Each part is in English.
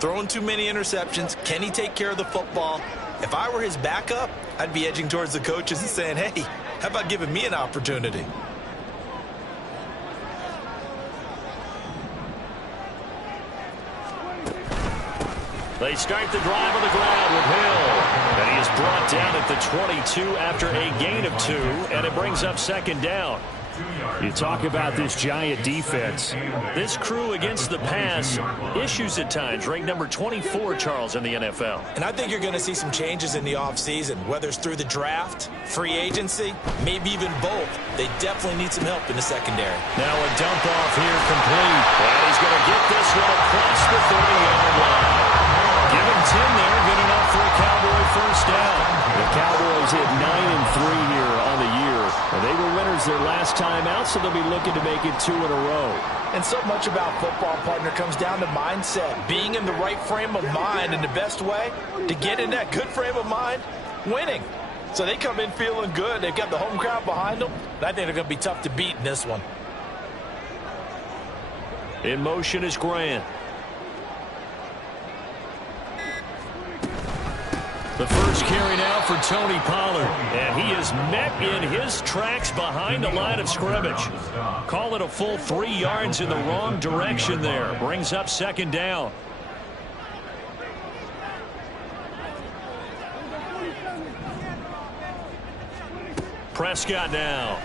Throwing too many interceptions. Can he take care of the football? If I were his backup, I'd be edging towards the coaches and saying, hey, how about giving me an opportunity? They start the drive on the ground with Hill. And he is brought down at the 22 after a gain of 2, and it brings up second down. You talk about this Giant defense. This crew against the pass, issues at times, ranked number 24, Charles, in the NFL. And I think you're going to see some changes in the offseason, whether it's through the draft, free agency, maybe even both. They definitely need some help in the secondary. Now a dump off here complete. And he's going to get this one across the 30-yard line. Give him 10 there, good enough for a Cowboy first down. The Cowboys hit 9-3 here on the year. And they were winners their last time out, so they'll be looking to make it 2 in a row. And so much about football, partner, comes down to mindset. Being in the right frame of mind, and the best way to get in that good frame of mind, winning. So they come in feeling good. They've got the home crowd behind them. And I think they're going to be tough to beat in this one. In motion is Grant. The first carry now for Tony Pollard. And he is met in his tracks behind the line of scrimmage. Call it a full 3 yards in the wrong direction there. Brings up second down. Prescott now.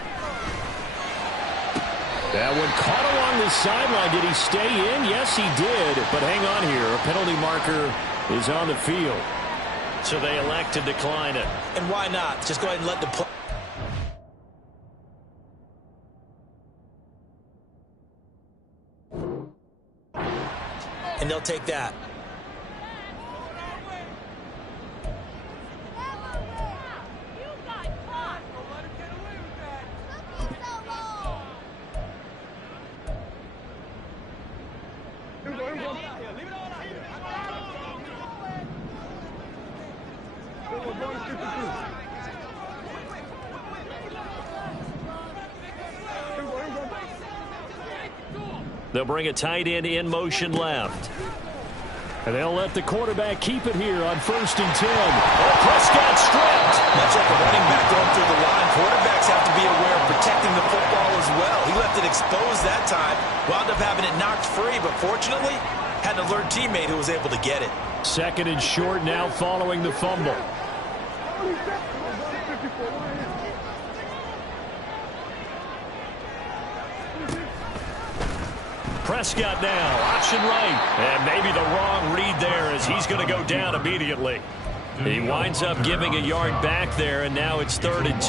That one caught along the sideline. Did he stay in? Yes, he did. But hang on here. A penalty marker is on the field. So they elect to decline it. And why not? Just go ahead and let the play. And they'll take that. They'll bring a tight end in motion left. And they'll let the quarterback keep it here on 1st and 10. Oh, Prescott stripped. Much like a running back going through the line, quarterbacks have to be aware of protecting the football as well. He left it exposed that time, wound up having it knocked free, but fortunately, had an alert teammate who was able to get it. Second and short now following the fumble. Prescott now, option right. And maybe the wrong read there as he's going to go down immediately. He winds up giving a yard back there, and now it's 3rd and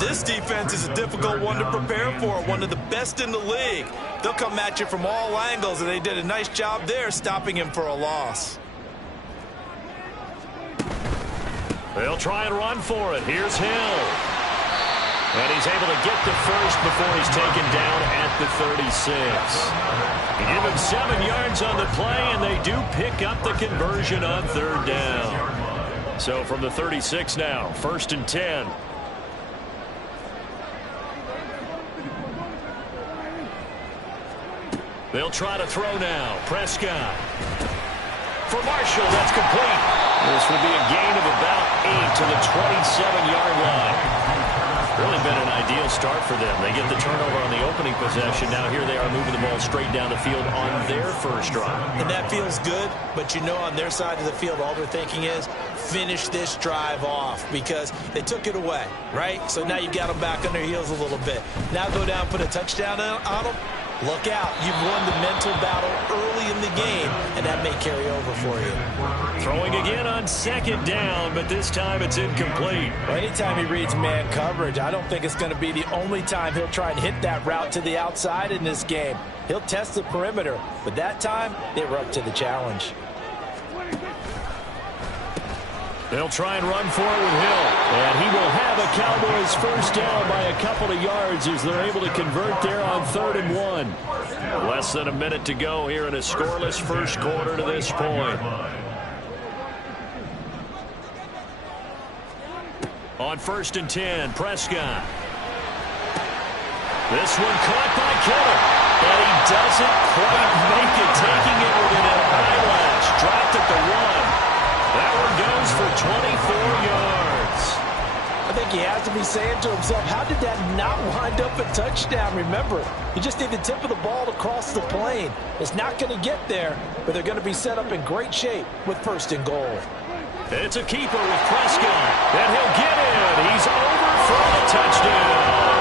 2. This defense is a difficult one to prepare for, one of the best in the league. They'll come at you from all angles, and they did a nice job there stopping him for a loss. They'll try and run for it. Here's Hill. And he's able to get the first before he's taken down at the 36. Give him 7 yards on the play, and they do pick up the conversion on 3rd down. So from the 36 now, 1st and 10. They'll try to throw now. Prescott. For Marshall, that's complete. This will be a gain of about 8 to the 27-yard line. Really been an ideal start for them. They get the turnover on the opening possession. Now here they are moving the ball straight down the field on their first drive. And that feels good, but you know on their side of the field all they're thinking is finish this drive off because they took it away, right? So now you've got them back on their heels a little bit. Now go down, put a touchdown on them. Look out. You've won the mental battle early in the game, and that may carry over for you. Throwing again on 2nd down, but this time it's incomplete. Well, anytime he reads man coverage, I don't think it's going to be the only time he'll try and hit that route to the outside in this game. He'll test the perimeter, but that time they were up to the challenge. They'll try and run for it with Hill. And he will have a Cowboys first down by a couple of yards as they're able to convert there on 3rd and 1. Less than a minute to go here in a scoreless first quarter to this point. On 1st and 10, Prescott. This one caught by Kittle. And he doesn't quite make it, taking it within an eyelash. 24 yards. I think he has to be saying to himself, how did that not wind up a touchdown? Remember, you just need the tip of the ball to cross the plane. It's not going to get there, but they're going to be set up in great shape with 1st and goal. It's a keeper with Prescott, and he'll get in. He's over for the touchdown.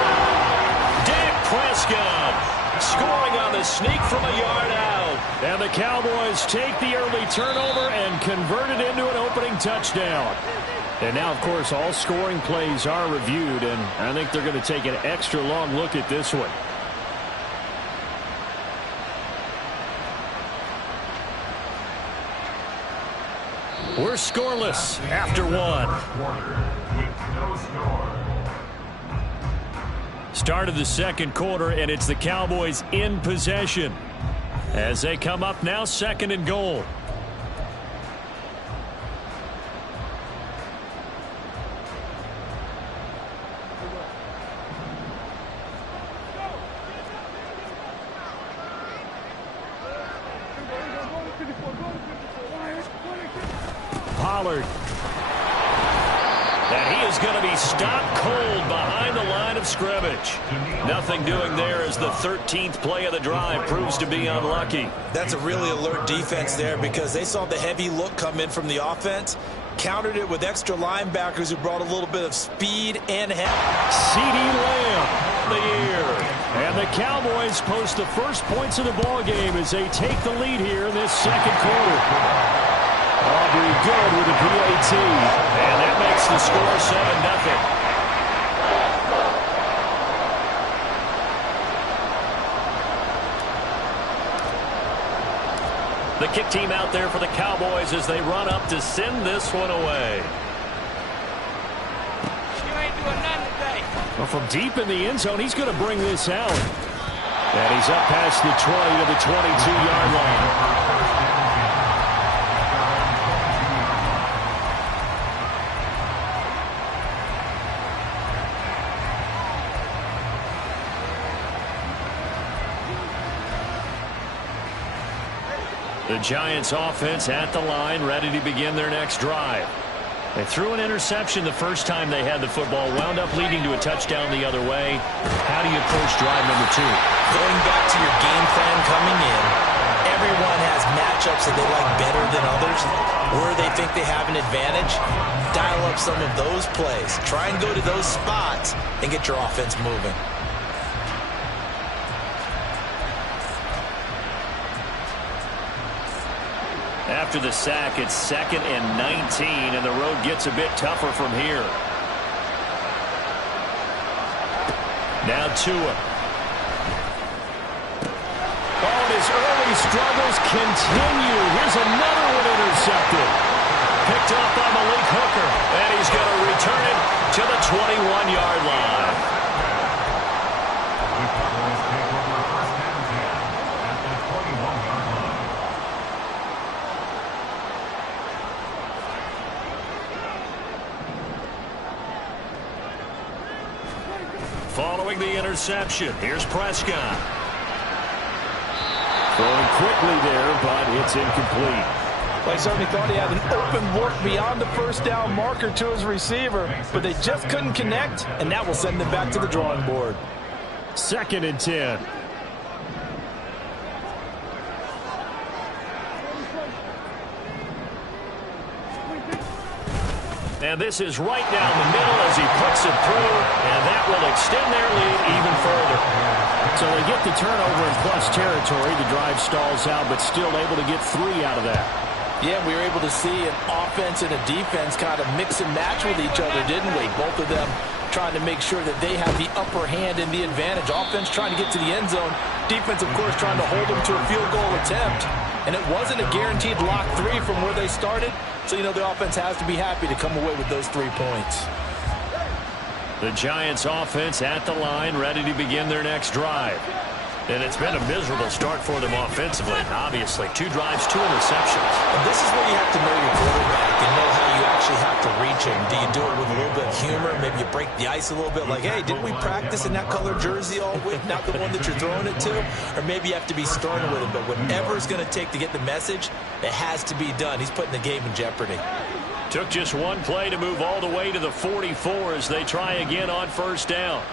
Dak Prescott scoring on the sneak from a yard out. And the Cowboys take the early turnover and convert it into an opening touchdown. And now, of course, all scoring plays are reviewed, and I think they're going to take an extra long look at this one. We're scoreless after 1. Start of the 2nd quarter, and it's the Cowboys in possession as they come up now 2nd and goal. Pollard. And he is going to be stopped cold behind the line of scrimmage. Nothing doing there as the 13th play of the drive proves to be unlucky. That's a really alert defense there because they saw the heavy look come in from the offense, countered it with extra linebackers who brought a little bit of speed and head. CeeDee Lamb, the year. And the Cowboys post the first points of the ball game as they take the lead here in this 2nd quarter. Aubrey good with a PAT. And that makes the score 7-0. The kick team out there for the Cowboys as they run up to send this one away. You ain't doing nothing today. Well, from deep in the end zone, he's going to bring this out. And he's up past the 20 to the 22-yard line. The Giants offense at the line, ready to begin their next drive. They threw an interception the first time they had the football, wound up leading to a touchdown the other way. How do you approach drive number 2? Going back to your game plan coming in, everyone has matchups that they like better than others. Where they think they have an advantage, dial up some of those plays. Try and go to those spots and get your offense moving. After the sack, it's 2nd and 19, and the road gets a bit tougher from here. Now Tua. Oh, and his early struggles continue. Here's another one intercepted. Picked up by Malik Hooker, and he's going to return it to the 21-yard line. Following the interception, here's Prescott. Throwing quickly there, but it's incomplete. Well, he certainly thought he had an open look beyond the 1st down marker to his receiver, but they just couldn't connect, and that will send them back to the drawing board. 2nd and 10. And this is right down the middle as he puts it through, and that will extend their lead even further. So they get the turnover in plus territory. The drive stalls out, but still able to get 3 out of that. Yeah, we were able to see an offense and a defense kind of mix and match with each other, didn't we? Both of them trying to make sure that they have the upper hand and the advantage. Offense trying to get to the end zone. Defense, of course, trying to hold them to a field goal attempt. And it wasn't a guaranteed lock 3 from where they started. So, you know, the offense has to be happy to come away with those 3 points. The Giants offense at the line, ready to begin their next drive. And it's been a miserable start for them offensively, obviously. 2 drives, 2 interceptions. And this is where you have to know your quarterback and know how you actually have to reach him. Do you do it with a little bit of humor? Maybe you break the ice a little bit like, hey, didn't we practice in that color jersey all week, not the one that you're throwing it to? Or maybe you have to be stern with him. But whatever it's going to take to get the message, it has to be done. He's putting the game in jeopardy. Took just one play to move all the way to the 44 as they try again on first down.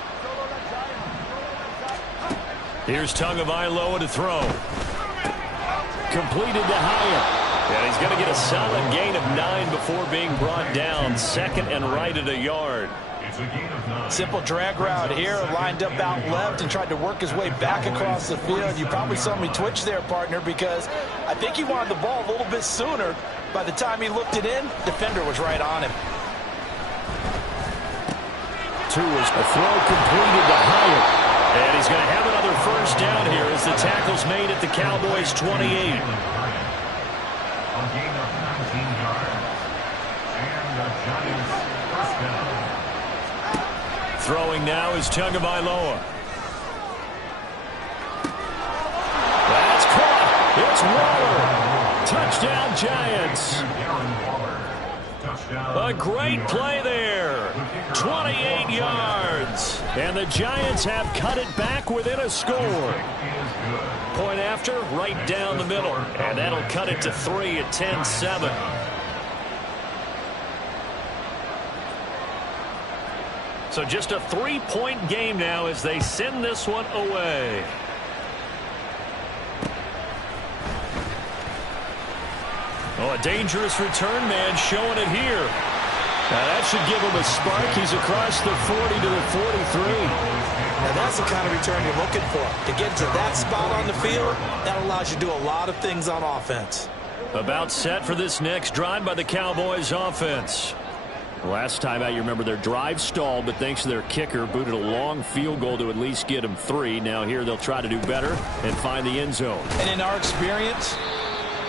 Here's Tagovailoa to throw. Completed to Hyatt. And he's going to get a solid gain of 9 before being brought down. Second and right at a yard. Simple drag route here, lined up out left and tried to work his way back across the field. You probably saw me twitch there, partner, because I think he wanted the ball a little bit sooner. By the time he looked it in, defender was right on him. Two is a throw completed to Hyatt. And he's going to have another first down here as the tackle's made at the Cowboys' 28. A gain of 19 yards. And the Giants first down. Throwing now is Tagovailoa. That's caught. It's Waller. Touchdown, Giants. A great play there. 28 yards. And the Giants have cut it back within a score. Point after, right down the middle. And that'll cut it to 3 at 10-7. So just a 3-point game now as they send this one away. Oh, a dangerous return man showing it here. Now that should give him a spark. He's across the 40 to the 43. Now that's the kind of return you're looking for. To get to that spot on the field, that allows you to do a lot of things on offense. About set for this next drive by the Cowboys offense. Last time out, you remember their drive stalled, but thanks to their kicker, booted a long field goal to at least get them 3. Now here they'll try to do better and find the end zone. And in our experience,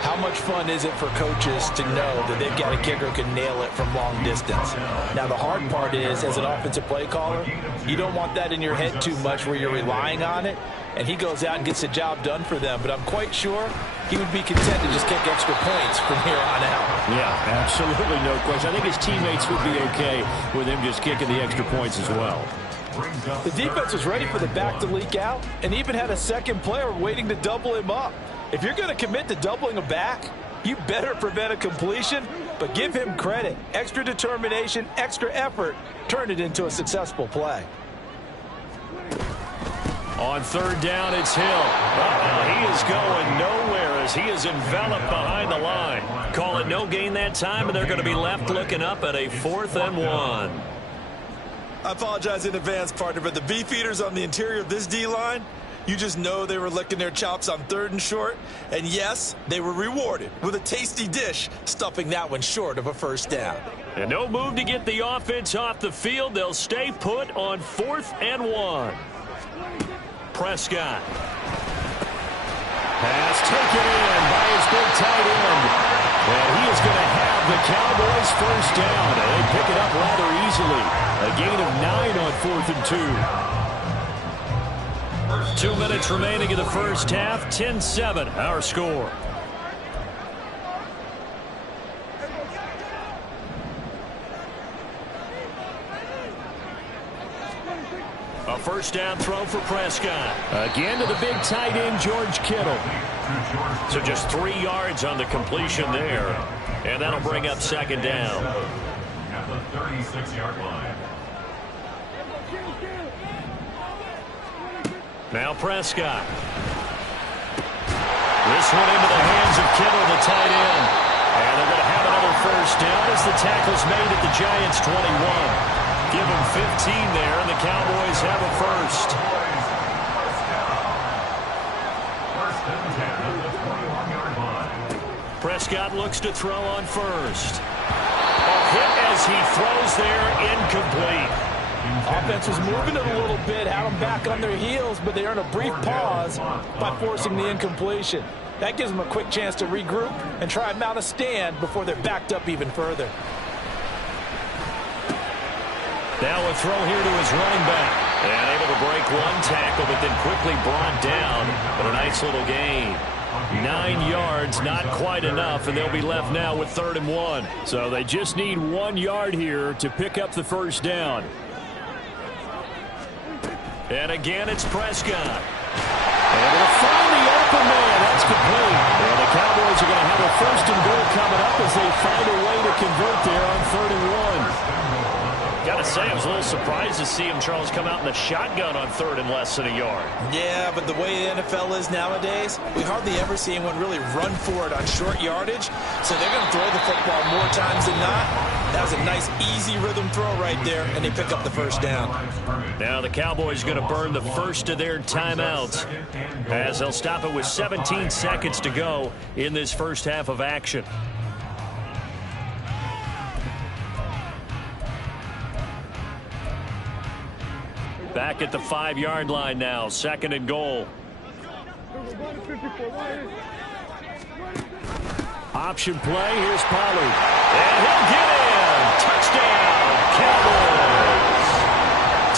how much fun is it for coaches to know that they've got a kicker who can nail it from long distance? Now, the hard part is, as an offensive play caller, you don't want that in your head too much where you're relying on it, and he goes out and gets the job done for them. But I'm quite sure he would be content to just kick extra points from here on out. Yeah, absolutely no question. I think his teammates would be okay with him just kicking the extra points as well. The defense was ready for the back to leak out and even had a second player waiting to double him up. If you're going to commit to doubling a back, you better prevent a completion, but give him credit. Extra determination, extra effort, turn it into a successful play. On third down, it's Hill. He is going nowhere as he is enveloped behind the line. Call it no gain that time, and they're going to be left looking up at a 4th and 1. I apologize in advance, partner, but the beefeaters on the interior of this D-line, you just know they were licking their chops on 3rd and short. And yes, they were rewarded with a tasty dish, stuffing that one short of a first down. And no move to get the offense off the field. They'll stay put on 4th and 1. Prescott. Pass taken in by his big tight end. And he is going to have the Cowboys first down. And they pick it up rather easily. A gain of 9 on 4th and 2. 2 minutes remaining in the first half. 10-7, our score. A first down throw for Prescott. Again to the big tight end, George Kittle. So just 3 yards on the completion there. And that'll bring up second down. At the 36-yard line. Now Prescott. This one into the hands of Kittle, the tight end. And they're going to have another first down as the tackle's made at the Giants' 21. Give them 15 there, and the Cowboys have a first. First and 10 at the 21-yard line. Prescott looks to throw on first. A hit as he throws there, incomplete. Offense was moving it a little bit, had them back on their heels, but they earned a brief pause by forcing the incompletion. That gives them a quick chance to regroup and try and mount a stand before they're backed up even further. Now a throw here to his running back. And able to break one tackle, but then quickly brought down. But a nice little gain. 9 yards, not quite enough, and they'll be left now with 3rd and 1. So they just need 1 yard here to pick up the first down. And again, it's Prescott. Able to find the open man. That's complete. And the Cowboys are going to have a 1st and goal coming up as they find a way to convert there say, I was a little surprised to see him, Charles, come out in the shotgun on third and less than a yard. Yeah, but the way the NFL is nowadays, we hardly ever see anyone really run for it on short yardage. So they're going to throw the football more times than not. That was a nice, easy rhythm throw right there, and they pick up the first down. Now the Cowboys going to burn the first of their timeouts as they'll stop it with 17 seconds to go in this first half of action. Back at the 5-yard line now, second and goal. Option play, here's Pollard. And he'll get in! Touchdown, Cowboys!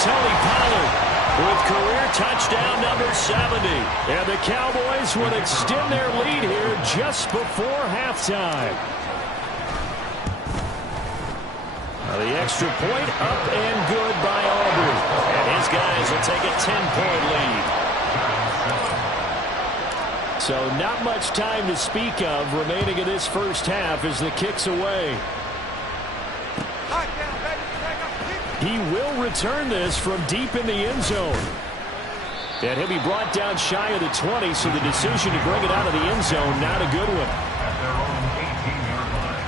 Tony Pollard with career touchdown number 70. And the Cowboys will extend their lead here just before halftime. The extra point up and good by Aubrey. And his guys will take a 10-point lead. So not much time to speak of remaining in this first half as the kick's away. He will return this from deep in the end zone. And he'll be brought down shy of the 20, so the decision to bring it out of the end zone, not a good one. At their own 18-yard line.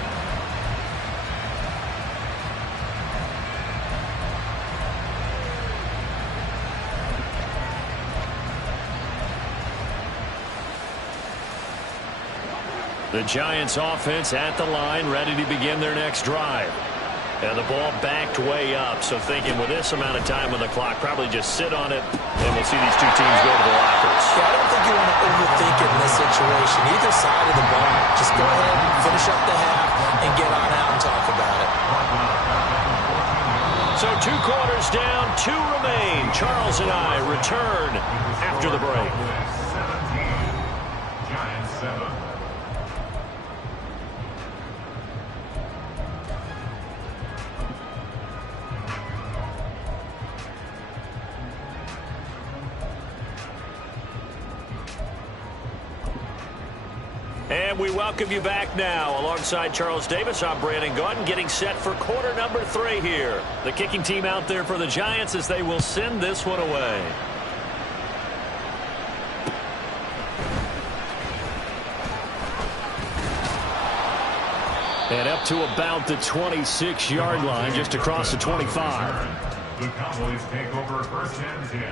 The Giants offense at the line, ready to begin their next drive. And the ball backed way up, so thinking with this amount of time on the clock, probably just sit on it, and we'll see these two teams go to the lockers. Yeah, I don't think you want to overthink it in this situation. Either side of the ball. Just go ahead and finish up the half and get on out and talk about it. So 2 quarters down, 2 remain. Charles and I return after the break. 17, Giants 7. And we welcome you back now. Alongside Charles Davis, I'm Brandon Gaudin, getting set for quarter number 3 here. The kicking team out there for the Giants as they will send this one away. And up to about the 26-yard line, just across the 25. The Cowboys take over first and 10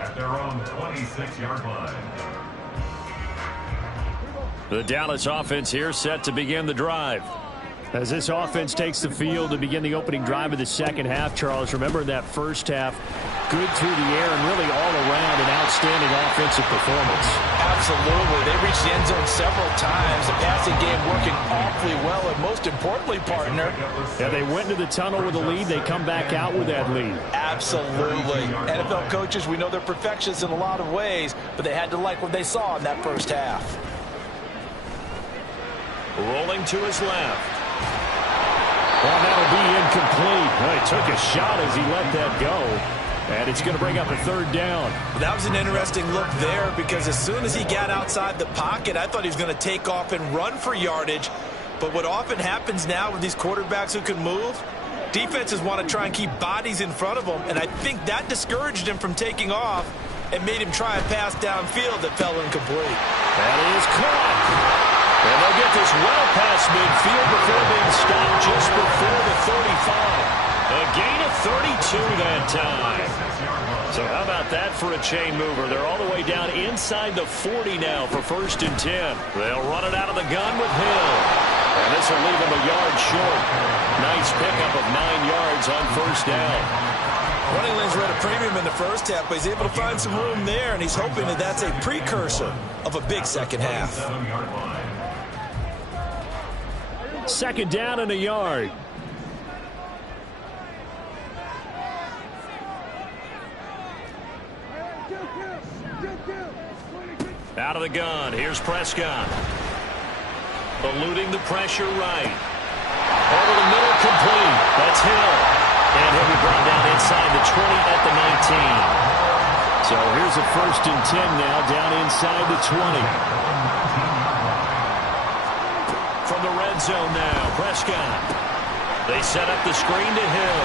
at their own 26-yard line. The Dallas offense here set to begin the drive. As this offense takes the field to begin the opening drive of the second half, Charles, remember in that first half, good through the air and really all around an outstanding offensive performance. Absolutely. They reached the end zone several times. The passing game working awfully well, and most importantly, partner. Yeah, they went into the tunnel with a lead. They come back out with that lead. Absolutely. NFL coaches, we know they're perfectionists in a lot of ways, but they had to like what they saw in that first half. Rolling to his left. Well, that'll be incomplete. Well, he took a shot as he let that go. And it's going to bring up a third down. That was an interesting look there because as soon as he got outside the pocket, I thought he was going to take off and run for yardage. But what often happens now with these quarterbacks who can move, defenses want to try and keep bodies in front of them. And I think that discouraged him from taking off and made him try a pass downfield that fell incomplete. That is caught. And they'll get this well past midfield before being stopped just before the 35. A gain of 32 that time. So how about that for a chain mover? They're all the way down inside the 40 now for first and 10. They'll run it out of the gun with Hill. And this will leave him a yard short. Nice pickup of 9 yards on first down. Running lanes were at a premium in the first half, but he's able to find some room there, and he's hoping that that's a precursor of a big second half. Second down and a yard. Out of the gun. Here's Prescott. Eluding the pressure right. Over the middle, complete. That's Hill. And he'll be brought down inside the 20 at the 19. So here's a first and 10 now down inside the 20. From the red zone now, Prescott. They set up the screen to Hill.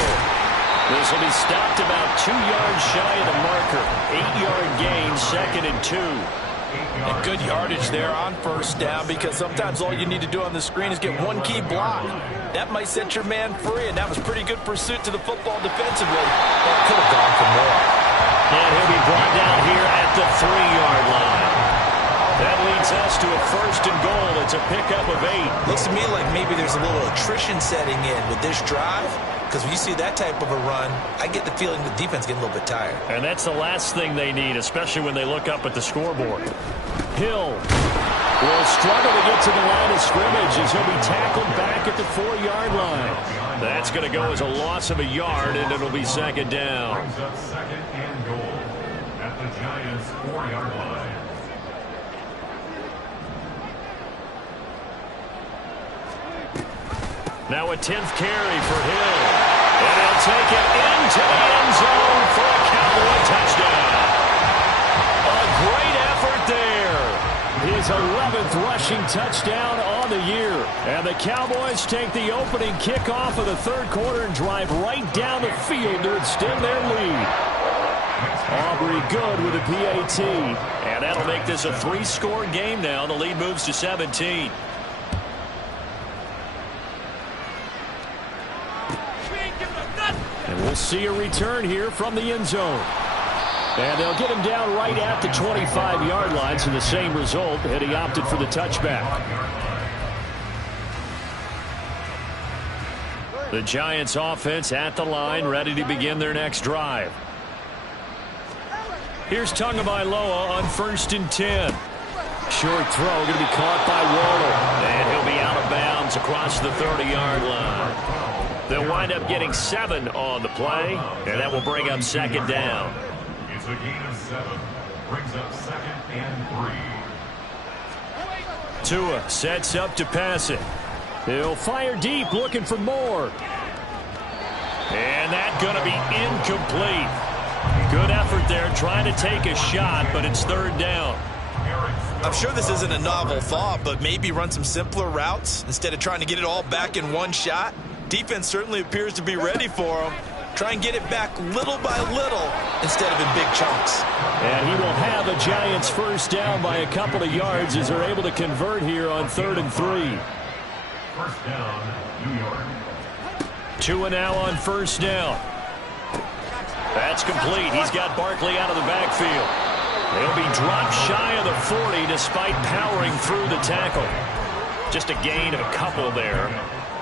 This will be stopped about 2 yards shy of the marker. 8-yard gain, 2nd and 2. And good yardage there on first down, because sometimes all you need to do on the screen is get one key block. That might set your man free, and that was pretty good pursuit to the football defensively. Well, could have gone for more. And he'll be brought down here at the 3-yard line. That leads us to a 1st and goal. It's a pickup of 8. Looks to me like maybe there's a little attrition setting in with this drive, because when you see that type of a run, I get the feeling the defense getting a little bit tired. And that's the last thing they need, especially when they look up at the scoreboard. Hill will struggle to get to the line of scrimmage as he'll be tackled back at the 4-yard line. That's going to go as a loss of a yard, and it'll be 2nd down. Brings up 2nd and goal at the Giants' 4-yard line. Now a 10th carry for Hill. And he'll take it into the end zone for a Cowboy touchdown. A great effort there. His 11th rushing touchdown on the year. And the Cowboys take the opening kickoff of the 3rd quarter and drive right down the field to extend their lead. Aubrey good with a PAT. And that'll make this a 3-score game now. The lead moves to 17. And we'll see a return here from the end zone. And they'll get him down right at the 25-yard line, so the same result, and he opted for the touchback. The Giants offense at the line, ready to begin their next drive. Here's Tagovailoa on 1st and 10. Short throw, going to be caught by Waddle. And he'll be out of bounds across the 30-yard line. They'll wind up getting 7 on the play, and that will bring up 2nd down. It's a gain of 7. Brings up 2nd and 3. Tua sets up to pass it. He'll fire deep, looking for more. And that's going to be incomplete. Good effort there, trying to take a shot, but it's 3rd down. I'm sure this isn't a novel thought, but maybe run some simpler routes instead of trying to get it all back in one shot. Defense certainly appears to be ready for him. Try and get it back little by little instead of in big chunks. And he will have a Giants 1st down by a couple of yards as they're able to convert here on 3rd and 3. 1st down, New York. Tua now on 1st down. That's complete. He's got Barkley out of the backfield. They'll be dropped shy of the 40 despite powering through the tackle. Just a gain of a couple there.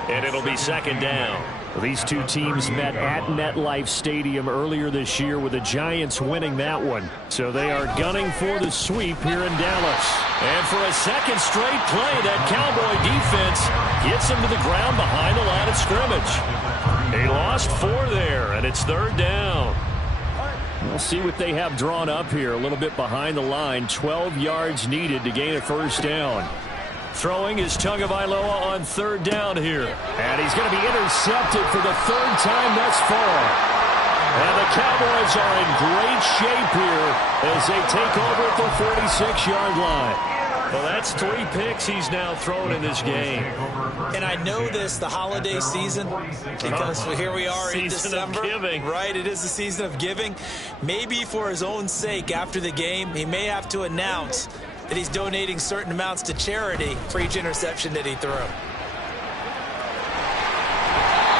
And it'll be 2nd down. These two teams met at MetLife Stadium earlier this year, with the Giants winning that one. So they are gunning for the sweep here in Dallas. And for a 2nd straight play, that Cowboy defense gets him to the ground behind the line of scrimmage. He lost 4 there, and it's 3rd down. We'll see what they have drawn up here. A little bit behind the line. 12 yards needed to gain a 1st down. Throwing is Tagovailoa on 3rd down here. And he's going to be intercepted for the 3rd time thus far. And the Cowboys are in great shape here as they take over at the 46-yard line. Well, that's 3 picks he's now thrown in this game. And I know this, the holiday season, because here we are in December. Season of giving. Right, it is the season of giving. Maybe for his own sake after the game, he may have to announce that he's donating certain amounts to charity for each interception that he threw.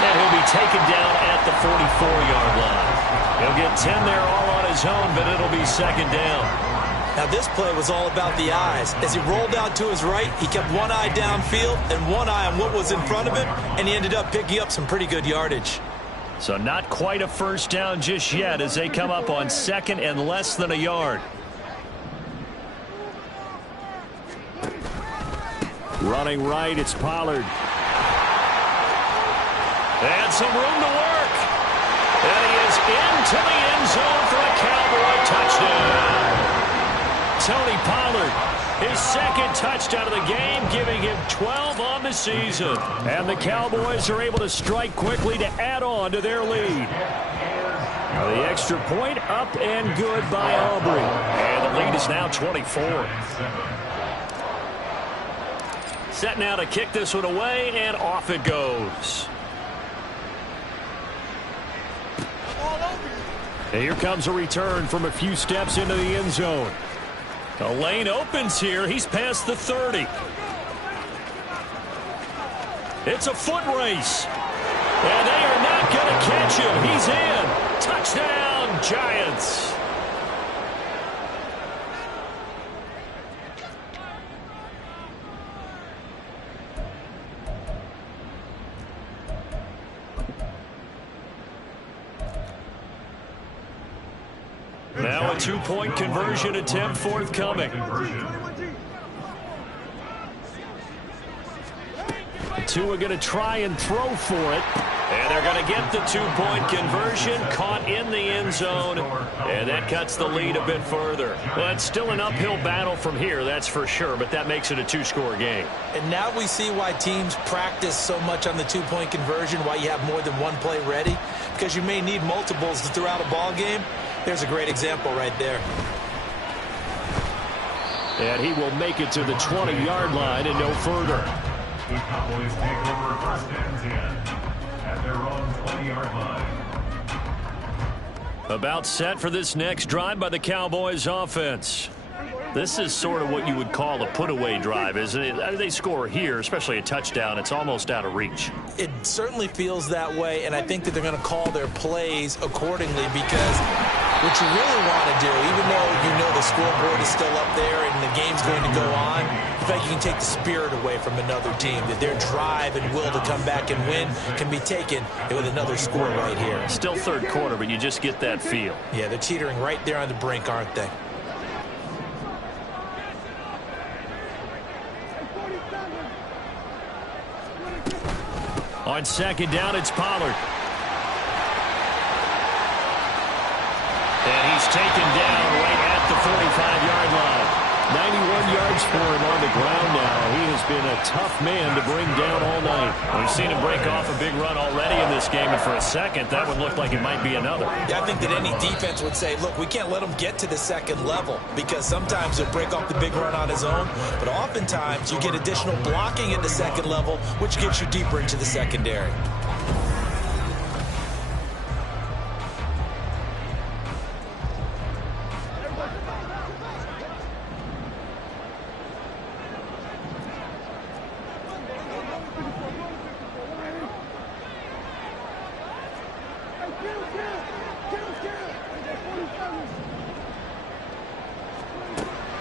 And he'll be taken down at the 44-yard line. He'll get 10 there all on his own, but it'll be 2nd down. Now this play was all about the eyes. As he rolled out to his right, he kept one eye downfield and one eye on what was in front of him, and he ended up picking up some pretty good yardage. So not quite a 1st down just yet as they come up on 2nd and less than a yard. Running right, it's Pollard. And some room to work. And he is into the end zone for a Cowboy touchdown. Tony Pollard, his 2nd touchdown of the game, giving him 12 on the season. And the Cowboys are able to strike quickly to add on to their lead. Now the extra point up and good by Aubrey. And the lead is now 24. Set now to kick this one away, and off it goes. And here comes a return from a few steps into the end zone. The lane opens here. He's past the 30. It's a foot race. And they are not going to catch him. He's in. Touchdown, Giants. Now a two-point conversion attempt forthcoming. Tua going to try and throw for it. And they're going to get the two-point conversion, caught in the end zone, and that cuts the lead a bit further. Well, it's still an uphill battle from here, that's for sure, but that makes it a two-score game. And now we see why teams practice so much on the two-point conversion, why you have more than one play ready, because you may need multiples throughout a ball game. There's a great example right there. And he will make it to the 20-yard line and no further. The Cowboys take over first and 10 at their own 20-yard line. About set for this next drive by the Cowboys offense. This is sort of what you would call a put-away drive, isn't it? They score here, especially a touchdown. It's almost out of reach. It certainly feels that way, and I think that they're going to call their plays accordingly because what you really want to do, even though you know the scoreboard is still up there and the game's going to go on, in fact, you can take the spirit away from another team, that their drive and will to come back and win can be taken with another score right here. Still third quarter, but you just get that feel. Yeah, they're teetering right there on the brink, aren't they? On second down, it's Pollard. And he's taken down right at the 45-yard line. 91 yards for him on the ground now. He has been a tough man to bring down all night. We've seen him break off a big run already in this game, and for a second, that one looked like it might be another. Yeah, I think that any defense would say, look, we can't let him get to the second level because sometimes he'll break off the big run on his own, but oftentimes you get additional blocking at the second level, which gets you deeper into the secondary.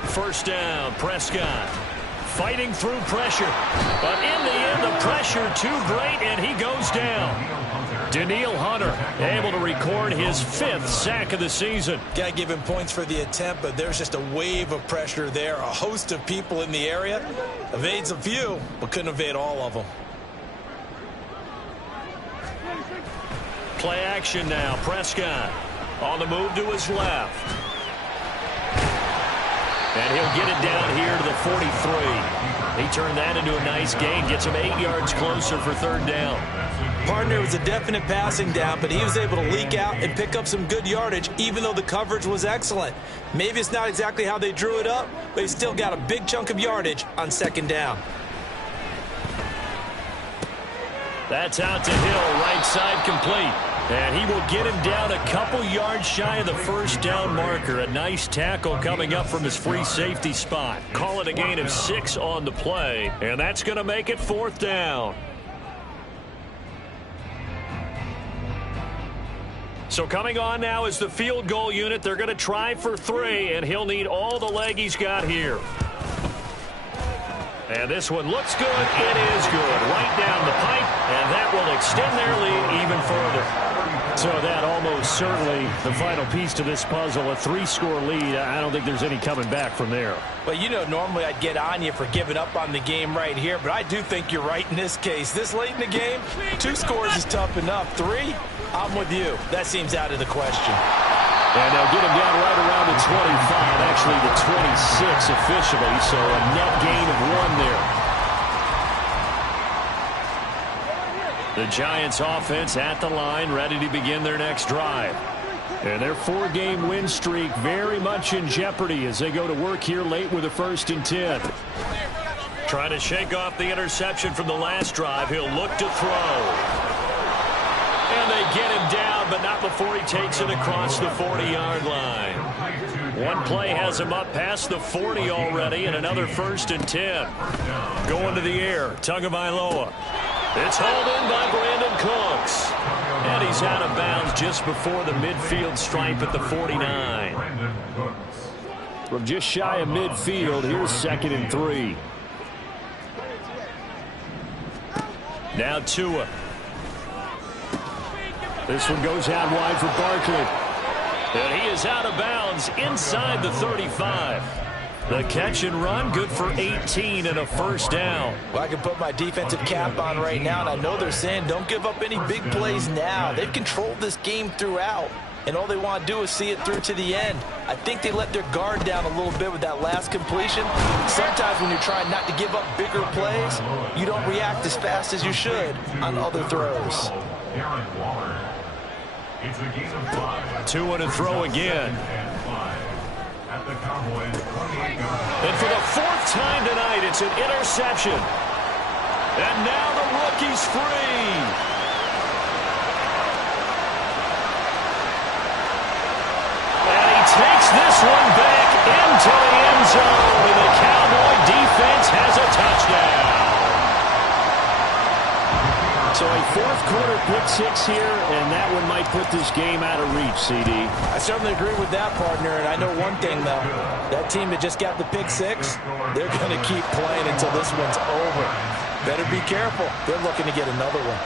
First down, Prescott fighting through pressure. But in the end, the pressure too great, and he goes down. Danielle Hunter able to record his 5th sack of the season. Got to give him points for the attempt, but there's just a wave of pressure there. A host of people in the area. Evades a few, but couldn't evade all of them. Play action now. Prescott on the move to his left. And he'll get it down here to the 43. He turned that into a nice gain. Gets him 8 yards closer for third down. Partner was a definite passing down, but he was able to leak out and pick up some good yardage, even though the coverage was excellent. Maybe it's not exactly how they drew it up, but he still got a big chunk of yardage on second down. That's out to Hill, right side complete. And he will get him down a couple yards shy of the first down marker. A nice tackle coming up from his free safety spot. Call it a gain of 6 on the play, and that's going to make it 4th down. So coming on now is the field goal unit. They're going to try for 3, and he'll need all the leg he's got here. And this one looks good. It is good. Right down the pipe, and that will extend their lead even further. So that almost certainly the final piece to this puzzle, a 3-score lead. I don't think there's any coming back from there. Well, you know, normally I'd get on you for giving up on the game right here, but I do think you're right in this case. This late in the game, 2 scores is tough enough. 3, I'm with you. That seems out of the question. And they'll get him down right around the 25, actually the 26 officially, so a net gain of 1 there. The Giants offense at the line, ready to begin their next drive. And their 4-game win streak very much in jeopardy as they go to work here late with a 1st and 10. Trying to shake off the interception from the last drive. He'll look to throw. And they get him down, but not before he takes it across the 40-yard line. One play has him up past the 40 already, and another 1st and 10. Going to the air, Tagovailoa. It's hauled in by Brandon Cooks. And he's out of bounds just before the midfield stripe at the 49. From just shy of midfield, here's 2nd and 3. Now Tua. This one goes out wide for Barkley. And he is out of bounds inside the 35. The catch and run, good for 18 and a 1st down. Well, I can put my defensive cap on right now, and I know they're saying don't give up any big plays now. They've controlled this game throughout, and all they want to do is see it through to the end. I think they let their guard down a little bit with that last completion. Sometimes when you're trying not to give up bigger plays, you don't react as fast as you should on other throws. Tua to throw again. And for the 4th time tonight, it's an interception. And now the rookie's free. And he takes this one back into the end zone. And the Cowboy defense has a touchdown. So a 4th quarter pick-6 here, and that one might put this game out of reach, CD. I certainly agree with that, partner, and I know one thing, though. That team that just got the pick-6, they're going to keep playing until this one's over. Better be careful. They're looking to get another one.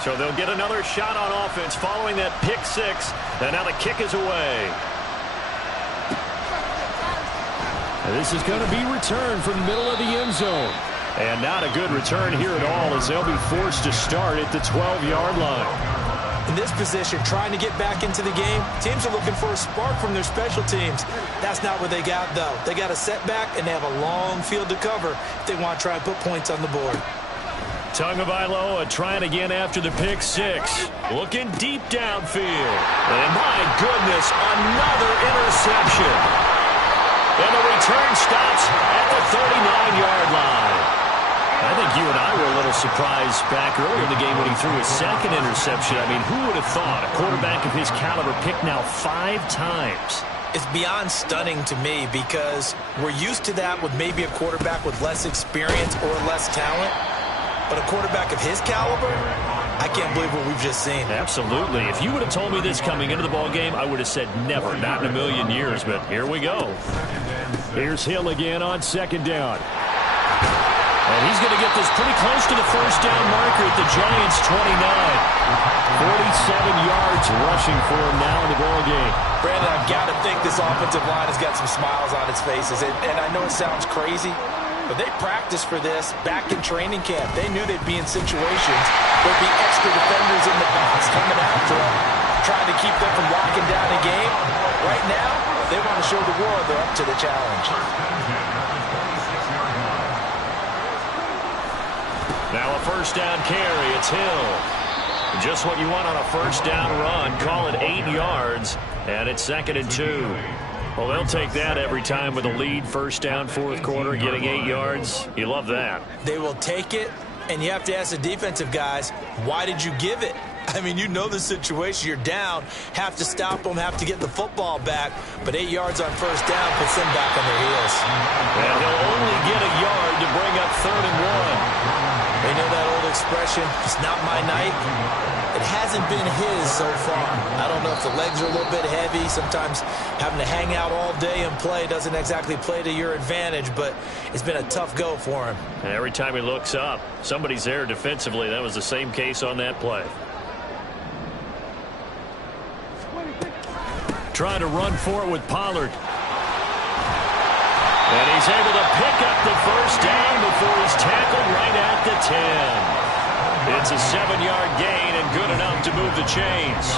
So they'll get another shot on offense following that pick-6, and now the kick is away. And this is going to be returned from the middle of the end zone. And not a good return here at all, as they'll be forced to start at the 12-yard line. In this position, trying to get back into the game, teams are looking for a spark from their special teams. That's not what they got, though. They got a setback, and they have a long field to cover if they want to try and put points on the board. Tagovailoa trying again after the pick-6. Looking deep downfield. And my goodness, another interception. And the return stops at the 39-yard line. I think you and I were a little surprised back earlier in the game when he threw his 2nd interception. I mean, who would have thought a quarterback of his caliber picked now 5 times? It's beyond stunning to me because we're used to that with maybe a quarterback with less experience or less talent. But a quarterback of his caliber, I can't believe what we've just seen. Absolutely. If you would have told me this coming into the ball game, I would have said never, not in a million years. But here we go. Here's Hill again on 2nd down. And he's going to get this pretty close to the 1st down marker at the Giants' 29. 47 yards rushing for him now in the ball game. Brandon, I've got to think this offensive line has got some smiles on its faces. And I know it sounds crazy, but they practiced for this back in training camp. They knew they'd be in situations where there'd be extra defenders in the box coming after them, trying to keep them from locking down a game. Right now, they want to show the world they're up to the challenge. Now a 1st down carry. It's Hill. Just what you want on a 1st down run. Call it 8 yards, and it's 2nd and 2. Well, they'll take that every time with a lead. 1st down, 4th quarter, getting 8 yards. You love that. They will take it, and you have to ask the defensive guys, why did you give it? I mean, you know the situation. You're down, have to stop them, have to get the football back, but 8 yards on 1st down puts them back on their heels. And he'll only get a yard to bring up 3rd and 1. They know that old expression, it's not my night. It hasn't been his so far. I don't know if the legs are a little bit heavy. Sometimes having to hang out all day and play doesn't exactly play to your advantage, but it's been a tough go for him. And every time he looks up, somebody's there defensively. That was the same case on that play. Trying to run for it with Pollard. And he's able to pick up the 1st down before he's tackled right at the 10. It's a 7-yard gain and good enough to move the chains.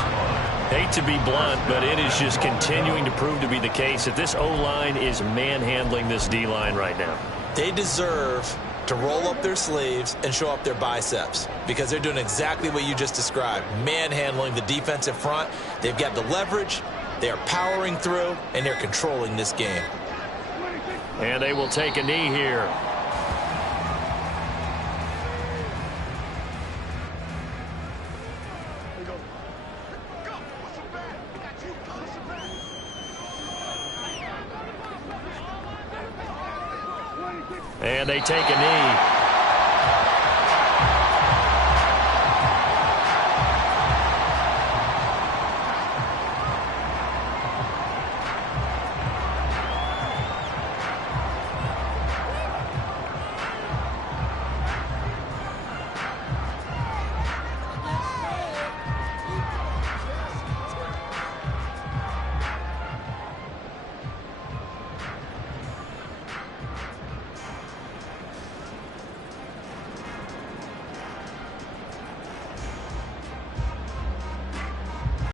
Hate to be blunt, but it is just continuing to prove to be the case that this O-line is manhandling this D-line right now. They deserve to roll up their sleeves and show up their biceps because they're doing exactly what you just described, manhandling the defensive front. They've got the leverage, they are powering through, and they're controlling this game. And they will take a knee here. And they take a knee.